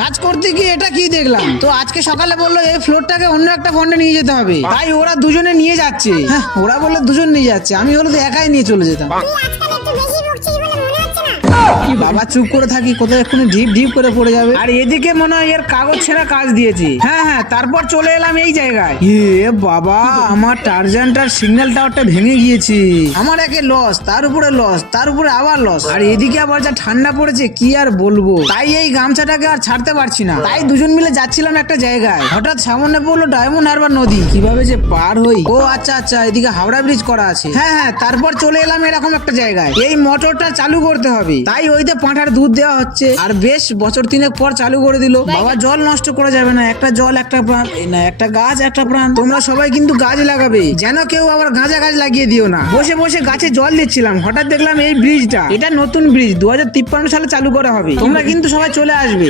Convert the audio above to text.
কাজ করতে গিয়ে এটা কি দেখলাম তো আজকে সকালে বললো এই ফ্লোরটাকে অন্য একটা ফন্ডে নিয়ে যেতে হবে, তাই ওরা দুজনে নিয়ে যাচ্ছে। হ্যাঁ, ওরা বললো দুজন নিয়ে যাচ্ছে, আমি হলো তো একাই নিয়ে চলে যেতাম। বাবা চুপ করে থাকি, কোথায় এক্ষুনি ঢিপ ঢিপ করে পড়ে যাবে। আর এদিকে মনে হয় এর কাগজ ছেঁড়া কাজ দিয়েছে। হ্যাঁ, তারপর চলে এলাম এই জায়গায়। এ বাবা, আমার টারজানটার সিগন্যাল টাওয়ারটা ভেঙে গিয়েছে। আমার একে লস, তার উপরে লস, তার উপরে আবার লস। আর এদিকে আবার যা ঠান্ডা পড়েছে কি আর বলবো, তাই এই গামছাটাকে আর ছাড়তে পারছি না। তাই দুজন মিলে যাচ্ছিলাম একটা জায়গায়, হঠাৎ সামনে পড়লো ডায়মন্ড হারবার নদী। কিভাবে যে পার হই। ও আচ্ছা, এদিকে হাওড়া ব্রিজ করা আছে। হ্যাঁ, তারপর চলে এলাম এরকম একটা জায়গায়। এই মোটরটা চালু করতে হবে, তাই ওইতে পাঁঠার দুধ দেওয়া হচ্ছে। আর বেশ বছর 3 পর চালু করে দিল। বাবা জল নষ্ট করা যাবে না, একটা জল একটা প্রাণ, না একটা গাছ একটা প্রাণ। তোমরা সবাই কিন্তু গাছ লাগাবে, যেন কেউ আবার গাছ লাগিয়ে দিও না। বসে বসে গাছে জল দিচ্ছিলাম, হঠাৎ দেখলাম এই ব্রিজটা, এটা নতুন ব্রিজ 2053 সালে চালু করা হবে। তোমরা কিন্তু সবাই চলে আসবে।